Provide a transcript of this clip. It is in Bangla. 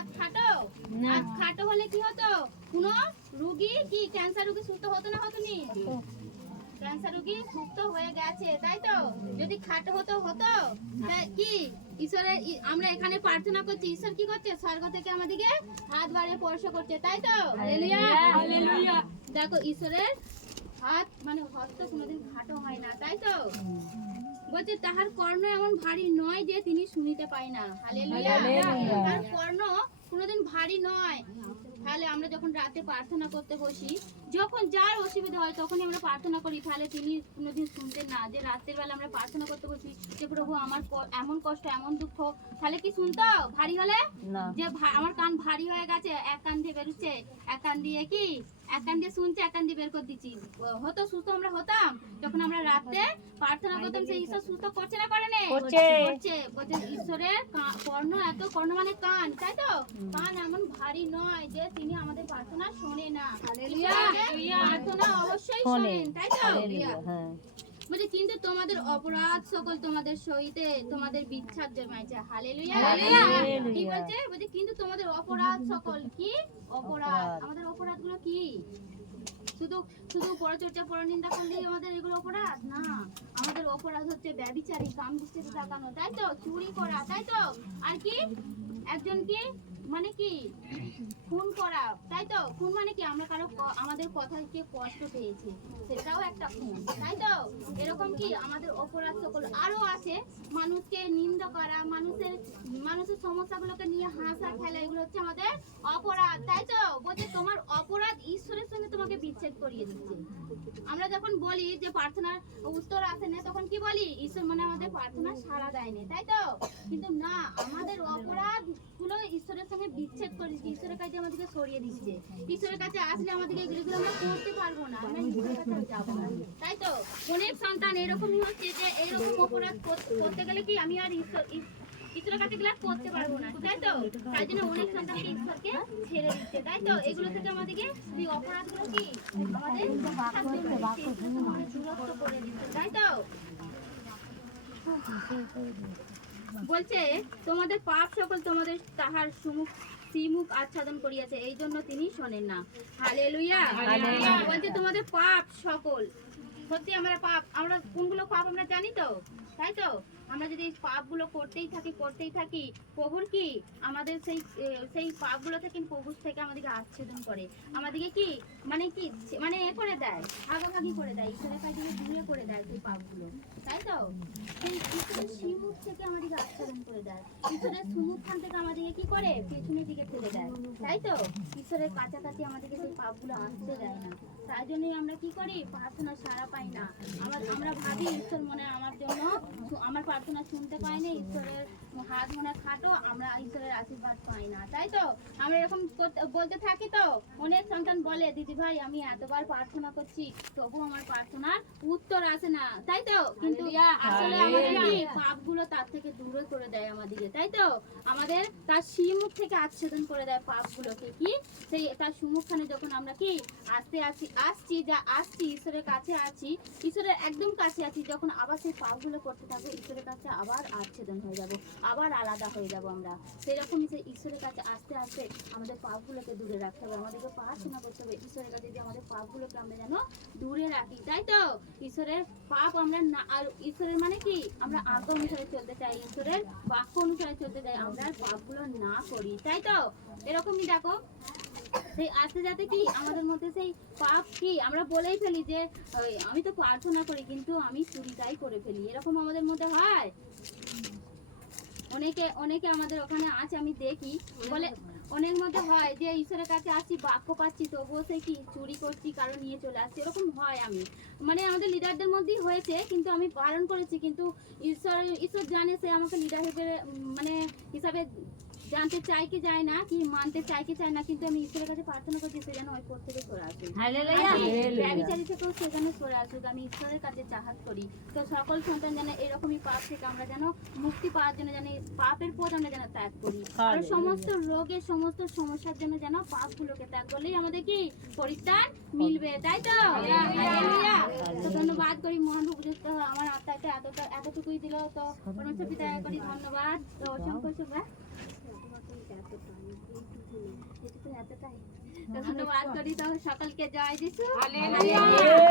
হাত খাটো হাত খাটো হলে কি হতো কোনো রোগী কি ক্যান্সার রোগী সুস্থ হতো না হতো নি ক্যান্সার রোগী সুস্থ হয়ে গেছে তাই তো যদি খাটো হতো হতো কি ঈশ্বরের আমরা এখানে প্রার্থনা করছি ঈশ্বর কি করছে স্বর্গ থেকে আমাদেরকে হাত বাড়িয়ে স্পর্শ করছে তাই তো হালেলুয়া হালেলুয়া দেখো ঈশ্বরের হাত মানে হস্ত কোনোদিন খাটো হয় না তাই তো বলছে তাহার কর্ণ এমন ভারী নয় যে তিনি শুনিতে পায় না হালেলুয়া তার কর্ণ কোনোদিন ভারী নয় তাহলে আমরা যখন রাতে প্রার্থনা করতে বসি যখন যার অসুবিধা হয় তখনই আমরা প্রার্থনা করি তাহলে তিনি কোনোদিন শুনতেন না যে রাতের বেলা আমরা প্রার্থনা করতে বসি যে প্রভু আমার এমন কষ্ট এমন দুঃখ তাহলে কি শুনতো ভারী হলে যে আমার কান ভারী হয়ে গেছে এক কান দিয়ে বেরোচ্ছে এক কান দিয়ে কি এক কান দিয়ে শুনছে এক কান দিয়ে বের করে দিচ্ছি হতো সুস্থ আমরা হতাম যখন আমরা রাতে প্রার্থনা করতাম সেই ঈশ্বর সুস্থ করছে না করে না করছে বলছে ঈশ্বরের কর্ণ এত কর্ণ মানে কান তাই তো কান এমন ভারী নয় যে তিনি আমাদের প্রার্থনা শোনে না হালেলুয়া প্রার্থনা অবশ্যই শোনেন তাই তো বলছে কিন্তু তোমাদের অপরাধ সকল তোমাদের সহিতে তোমাদের বিচ্ছাদ জন্মাইছে হালেলুয়া কি বলছে বলছে কিন্তু তোমাদের অপরাধ সকল কি অপরাধ আমাদের অপরাধগুলো কি শুধু শুধু পরচর্চা পরনিন্দা করলেই আমাদের এগুলো অপরাধ না আমাদের অপরাধ হচ্ছে ব্যভিচারী কাম দৃষ্টিতে তাকানো তাই তো চুরি করা তাই তো আর কি একজন কি মানে কি খুন করা তাই তো খুন মানে কি আমরা কারো আমাদের কথাকে কষ্ট পেয়েছি সেটাও একটা খুন তাই তো এরকম কি আমাদের অপরাধ সকল আরো আছে মানুষকে নিন্দা করা মানুষের সমস্যাগুলোকে নিয়ে হাসা খেলা এগুলো হচ্ছে আমাদের অপরাধ তাই তো বলছে তোমার অপরাধ ঈশ্বরের সঙ্গে তোমাকে বিচ্ছেদ করিয়ে দিচ্ছে আমরা যখন বলি যে প্রার্থনার উত্তর আসে না তখন কি বলি ঈশ্বর মানে আমাদের প্রার্থনা সাড়া দেয়নি তাই তো কিন্তু না আমাদের অপরাধ গুলো ঈশ্বরের সঙ্গে বিচ্ছেদ করে দিচ্ছে ঈশ্বরের কাছে আমাদেরকে সরিয়ে দিচ্ছে ঈশ্বরের কাছে আসলে আমাদেরকে এগুলো আমরা করতে পারবো না আমরা ঈশ্বরের কাছে যাবো না তাই তো অনেক সন্তান এরকমই হচ্ছে যে এইরকম অপরাধ করতে গেলে কি আমি আর ঈশ্বরের কাছে গেলে করতে পারবো না তাই তো তাই জন্য অনেক সন্তানকে ঈশ্বরকে ছেড়ে দিচ্ছে তাই তো এগুলো থেকে আমাদেরকে এই অপরাধগুলো কি আমাদের দূরত্ব করে দিচ্ছে তাই তো বলছে তোমাদের পাপ সকল তোমাদের তাহার শ্রীমুখ আচ্ছাদন করিয়াছে এই জন্য তিনি শোনেন না হালেলুয়া বলছে তোমাদের পাপ সকল সত্যি আমরা পাপ আমরা কোনগুলো পাপ আমরা জানি তো তাই তো আমরা যদি পাপগুলো করতেই থাকি প্রভুর কি আমাদের সেই পাপগুলো থেকে প্রভুর থেকে আমাদেরকে আচ্ছেদন করে আমাদেরকে কি মানে এ করে দেয় ভাগাভাগি করে দেয় ঈশ্বরের কাছে দূরে করে দেয় সেই পাপগুলো তাই তো সেই ঈশ্বরের শ্রীমুখ থেকে আমাদেরকে আচ্ছাদন করে দেয় ঈশ্বরের সুমুখখান থেকে আমাদেরকে কি করে পেছনের দিকে ফেলে দেয় তাই তো ঈশ্বরের কাছাকাছি আমাদেরকে সেই পাপগুলো আসতে দেয় না তাই জন্যই আমরা কি করি প্রার্থনা সাড়া পাই না আমরা ভাবি ঈশ্বর মনে আমার জন্য আমার প্রার্থনা শুনতে পাই না ঈশ্বরের হাত মনে খাটো আমরা ঈশ্বরের আশীর্বাদ পাই না তাই তো আমরা এরকম বলতে থাকি তো অনেক সন্তান বলে দিদি ভাই আমি এতবার প্রার্থনা করছি তবু আমার প্রার্থনার উত্তর আসে না তাই তো কিন্তু আসলে আমাদের কি পাপগুলো তার থেকে দূরে করে দেয় আমাদেরকে তাই তো আমাদের তার শ্রীমুখ থেকে আচ্ছাদন করে দেয় পাপগুলোকে কি সেই তার সম্মুখখানে যখন আমরা কি আসছি ঈশ্বরের কাছে আছি ঈশ্বরের একদম কাছে আছি যখন আবার সেই পাপগুলো করতে থাকবো ঈশ্বরের কাছে আবার আচ্ছেদন হয়ে যাব আবার আলাদা হয়ে যাব আমরা সেরকমই সেই ঈশ্বরের কাছে আস্তে আস্তে আমাদের পাপগুলোকে দূরে রাখতে হবে আমাদেরকে প্রার্থনা করতে হবে ঈশ্বরের কাছে যে আমাদের পাপগুলোকে আমরা যেন দূরে রাখি তাই তো ঈশ্বরের পাপ আমরা না আর ঈশ্বরের মানে কি আমরা আজ্ঞা অনুসারে চলতে চাই ঈশ্বরের বাক্য অনুসারে চলতে চাই আমরা পাপগুলো না করি তাই তো এরকমই দেখো সেই আস্তে যাতে কি আমাদের মধ্যে সেই পাপ কি আমরা বলেই ফেলি যে আমি তো প্রার্থনা করি কিন্তু আমি চুরিটাই করে ফেলি এরকম আমাদের মধ্যে হয় অনেকে আমাদের ওখানে আছে আমি দেখি বলে অনেক মধ্যে হয় যে ঈশ্বরের কাছে আসছি বাক্য পাচ্ছি তবুও সেই কি চুরি করছি কারো নিয়ে চলে আসছি এরকম হয় আমি মানে আমাদের লিডারদের মধ্যেই হয়েছে কিন্তু আমি পালন করেছি কিন্তু ঈশ্বর জানে সে আমাকে লিডার হিসাবে জানতে চাই কি যায় না কি মানতে চাই কি চায় না কিন্তু আমি ঈশ্বরের কাছে প্রার্থনা করছি সে যেন ওই পথ থেকে সরে আসুক ব্যভিচারী থেকেও সে যেন সরে আসুক আমি ঈশ্বরের কাছে চাহাত করি তো সকল সন্তান যেন এরকমই পাপ থেকে আমরা যেন মুক্তি পাওয়ার জন্য যেন পাপের পথ আমরা যেন ত্যাগ করি আর সমস্ত রোগের সমস্ত সমস্যার জন্য যেন পাপগুলোকে ত্যাগ করলেই আমাদের কি পরিত্রাণ মিলবে তাই তো তো ধন্যবাদ করি মহান উপযুক্ত আমার আত্মাকে এতটুকুই দিল তো পরমেশ্বর পিতা করি ধন্যবাদ তো অসংখ্য শুভা এতটাই ধন্যবাদ করি তো সকলকে জয় যিশু। হালেলুয়া।